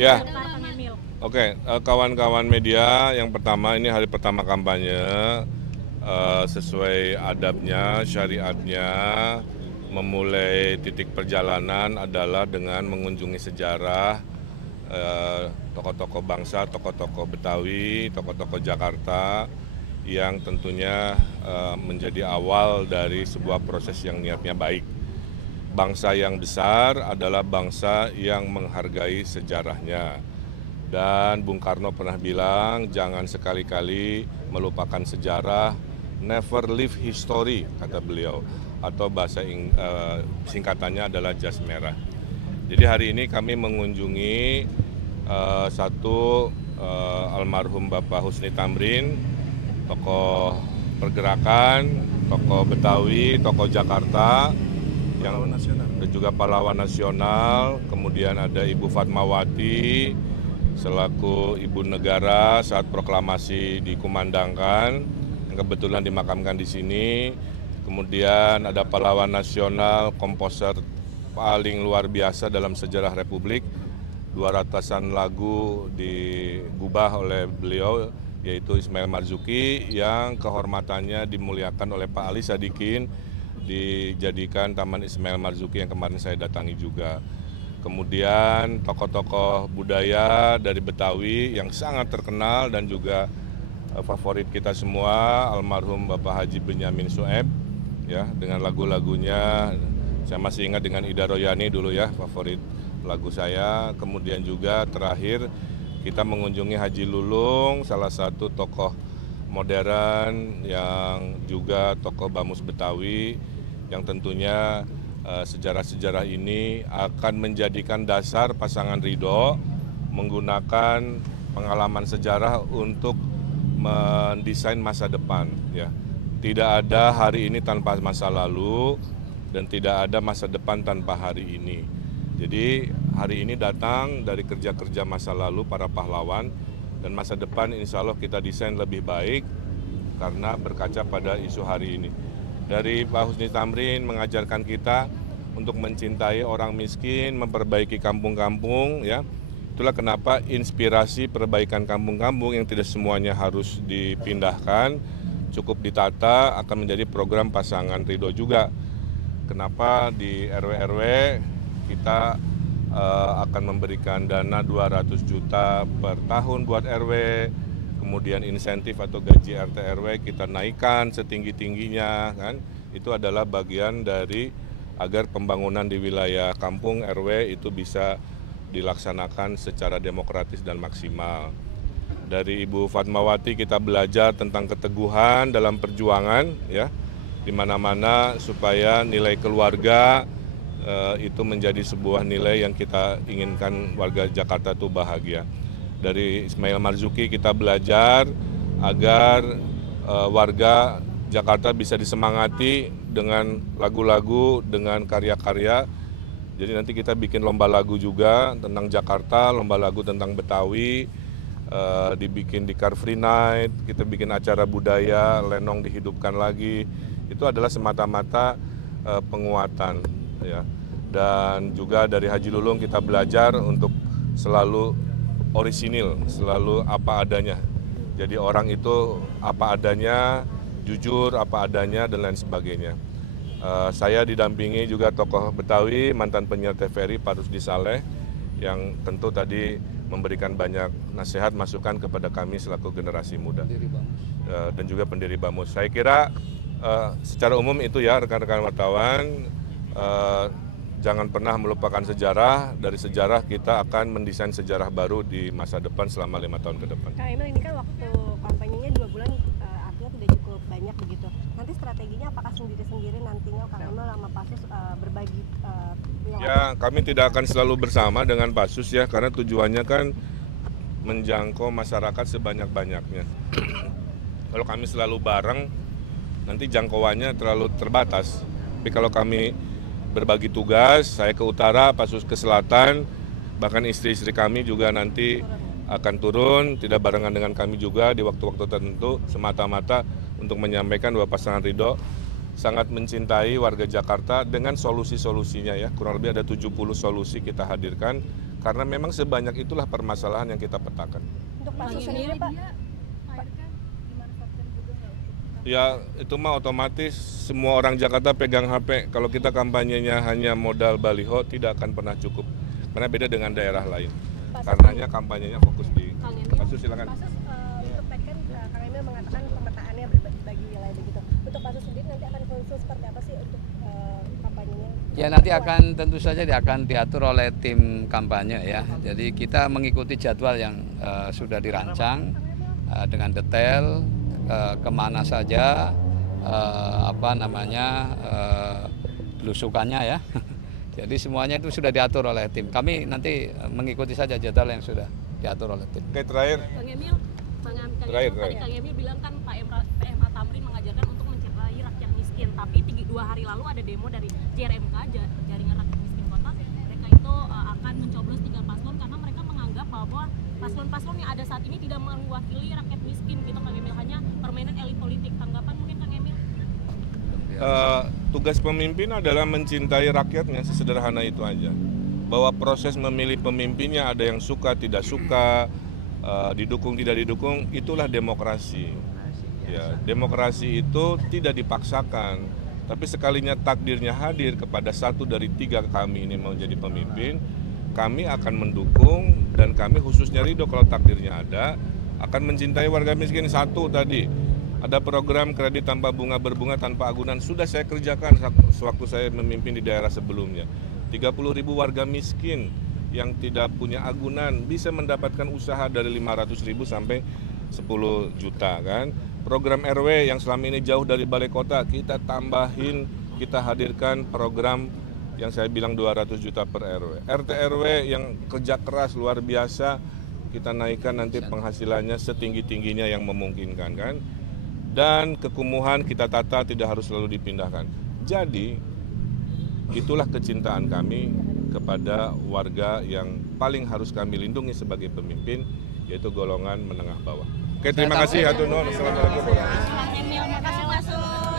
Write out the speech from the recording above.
Ya, oke, kawan-kawan media, yang pertama ini hari pertama kampanye, sesuai adabnya, syariatnya, memulai titik perjalanan adalah dengan mengunjungi sejarah tokoh-tokoh bangsa, tokoh-tokoh Betawi, tokoh-tokoh Jakarta, yang tentunya menjadi awal dari sebuah proses yang niatnya baik. Bangsa yang besar adalah bangsa yang menghargai sejarahnya. Dan Bung Karno pernah bilang, jangan sekali-kali melupakan sejarah, never leave history, kata beliau. Atau singkatannya adalah jas merah. Jadi hari ini kami mengunjungi almarhum Bapak Husni Tamrin, tokoh pergerakan, tokoh Betawi, tokoh Jakarta, yang dan juga pahlawan nasional. Kemudian ada Ibu Fatmawati selaku ibu negara saat proklamasi dikumandangkan, yang kebetulan dimakamkan di sini. Kemudian ada pahlawan nasional, komposer paling luar biasa dalam sejarah Republik, 200-an lagu digubah oleh beliau, yaitu Ismail Marzuki, yang kehormatannya dimuliakan oleh Pak Ali Sadikin, dijadikan Taman Ismail Marzuki yang kemarin saya datangi juga. Kemudian tokoh-tokoh budaya dari Betawi yang sangat terkenal dan juga favorit kita semua, almarhum Bapak Haji Benyamin Sueb, ya, dengan lagu-lagunya. Saya masih ingat dengan Ida Royani dulu ya, favorit lagu saya. Kemudian juga terakhir kita mengunjungi Haji Lulung, salah satu tokoh modern yang juga tokoh Bamus Betawi, yang tentunya sejarah-sejarah ini akan menjadikan dasar pasangan Ridho menggunakan pengalaman sejarah untuk mendesain masa depan. Ya. Tidak ada hari ini tanpa masa lalu dan tidak ada masa depan tanpa hari ini. Jadi hari ini datang dari kerja-kerja masa lalu para pahlawan, dan masa depan insya Allah kita desain lebih baik karena berkaca pada isu hari ini. Dari Pak Husni Tamrin mengajarkan kita untuk mencintai orang miskin, memperbaiki kampung-kampung, ya. Itulah kenapa inspirasi perbaikan kampung-kampung yang tidak semuanya harus dipindahkan, cukup ditata, akan menjadi program pasangan Ridho juga. Kenapa di RW-RW kita akan memberikan dana 200 juta per tahun buat RW, kemudian insentif atau gaji RT RW kita naikkan setinggi-tingginya, kan? Itu adalah bagian dari agar pembangunan di wilayah kampung RW itu bisa dilaksanakan secara demokratis dan maksimal. Dari Ibu Fatmawati kita belajar tentang keteguhan dalam perjuangan, ya, di mana-mana supaya nilai keluarga itu menjadi sebuah nilai yang kita inginkan warga Jakarta itu bahagia. Dari Ismail Marzuki kita belajar agar warga Jakarta bisa disemangati dengan lagu-lagu, dengan karya-karya. Jadi nanti kita bikin lomba lagu juga tentang Jakarta, lomba lagu tentang Betawi, dibikin di Car Free Night, kita bikin acara budaya, lenong dihidupkan lagi. Itu adalah semata-mata penguatan, ya. Dan juga dari Haji Lulung kita belajar untuk selalu orisinil, selalu apa adanya. Jadi orang itu apa adanya, jujur apa adanya, dan lain sebagainya. Saya didampingi juga tokoh Betawi, mantan penyiar TVRI Pak Rusdi Saleh, yang tentu tadi memberikan banyak nasihat, masukan kepada kami selaku generasi muda. Dan juga pendiri Bamus. Saya kira secara umum itu ya rekan-rekan wartawan, jangan pernah melupakan sejarah. Dari sejarah kita akan mendesain sejarah baru di masa depan selama 5 tahun ke depan. Kak Emil, ini kan waktu kampanyenya 2 bulan, artinya tidak cukup banyak begitu. Nanti strateginya apakah sendiri-sendiri nantinya Kak Emil sama Pasus berbagi? Ya, kami tidak akan selalu bersama dengan Pasus ya, karena tujuannya kan menjangkau masyarakat sebanyak-banyaknya. Kalau kami selalu bareng, nanti jangkauannya terlalu terbatas. Tapi kalau kami berbagi tugas, saya ke utara, Pasus ke selatan, bahkan istri-istri kami juga nanti akan turun, tidak barengan dengan kami juga di waktu-waktu tertentu, semata-mata untuk menyampaikan bahwa pasangan Ridho sangat mencintai warga Jakarta dengan solusi-solusinya ya. Kurang lebih ada 70 solusi kita hadirkan Karena memang sebanyak itulah permasalahan yang kita petakan. Untuk Pasus sendiri Pak, Ya itu mah otomatis semua orang Jakarta pegang HP. Kalau kita kampanyenya hanya modal baliho tidak akan pernah cukup. Karena beda dengan daerah lain. Karenanya kampanyenya fokus di Pasus. Silakan. Pasus untuk kan Kang Emil mengatakan pemetaannya bagi wilayah begitu. Untuk Pasus sendiri nanti akan konsumsi seperti apa sih untuk kampanyenya? Ya nanti akan tentu saja akan diatur oleh tim kampanye ya. Jadi kita mengikuti jadwal yang sudah dirancang dengan detail. Kemana saja belusukannya ya. Jadi semuanya itu sudah diatur oleh tim. Kami nanti mengikuti saja jadwal yang sudah diatur oleh tim. Oke, terakhir. Kang Emil, tadi Kang Emil bilang kan PMH Tamrin mengajarkan untuk mencintai rakyat miskin. Tapi 2 hari lalu ada demo dari JRMK, Jaringan Rakyat Miskin Kota. Mereka itu akan mencoblos 3 paslon karena mereka menganggap bahwa paslon-paslon yang ada saat ini tidak mewakili rakyat miskin gitu Kang Emil, hanya permainan elit politik. Tanggapan mungkin Kang Emil? Tugas pemimpin adalah mencintai rakyatnya, sesederhana itu aja. Bahwa proses memilih pemimpinnya ada yang suka, tidak suka, didukung, tidak didukung, itulah demokrasi. Ya, demokrasi itu tidak dipaksakan, tapi sekalinya takdirnya hadir kepada 1 dari 3 kami ini mau jadi pemimpin, kami akan mendukung dan kami khususnya ridho kalau takdirnya ada, akan mencintai warga miskin. 1 tadi, ada program kredit tanpa bunga berbunga tanpa agunan, sudah saya kerjakan sewaktu saya memimpin di daerah sebelumnya. 30.000 warga miskin yang tidak punya agunan bisa mendapatkan usaha dari 500.000 sampai 10 juta kan. Program RW yang selama ini jauh dari balai kota, kita tambahin, kita hadirkan program yang saya bilang 200 juta per RW. RT RW yang kerja keras luar biasa, kita naikkan nanti penghasilannya setinggi-tingginya yang memungkinkan kan. Dan kekumuhan kita tata, tidak harus selalu dipindahkan. Jadi itulah kecintaan kami kepada warga yang paling harus kami lindungi sebagai pemimpin, yaitu golongan menengah bawah. Oke, terima kasih. Hatur nuhun. Assalamualaikum warahmatullahi wabarakatuh. Kang Emil, makasih masuk.